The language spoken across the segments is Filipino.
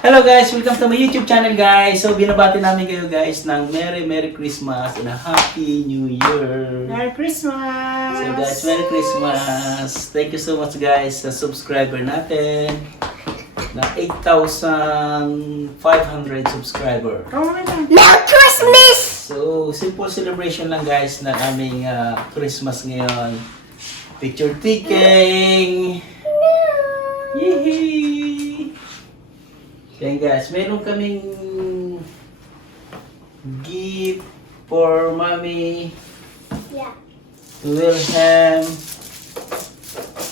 Hello guys! Welcome to my YouTube channel guys! So binabati namin kayo guys ng Merry Christmas and a Happy New Year! Merry Christmas! So guys, Merry Christmas! Thank you so much guys sa subscriber natin na 8,500 subscriber. Merry Christmas! So, simple celebration lang guys ng aming Christmas ngayon. Picture taking! Yehey! Then guys, meron kaming gift for mommy, Yeah. to Wilhelm,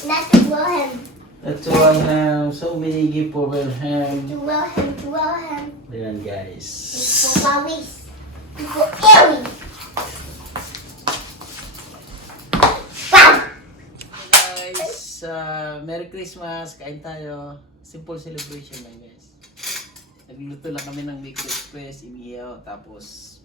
Not to Wilhelm. to Wilhelm, so many gift for Wilhelm. To Wilhelm. Ayan guys. It's for Maurice. It's for Ellie. Guys, Merry Christmas, kain tayo. Simple celebration lang guys. Nagluto lang kami ng Micro Express, imiyaw, tapos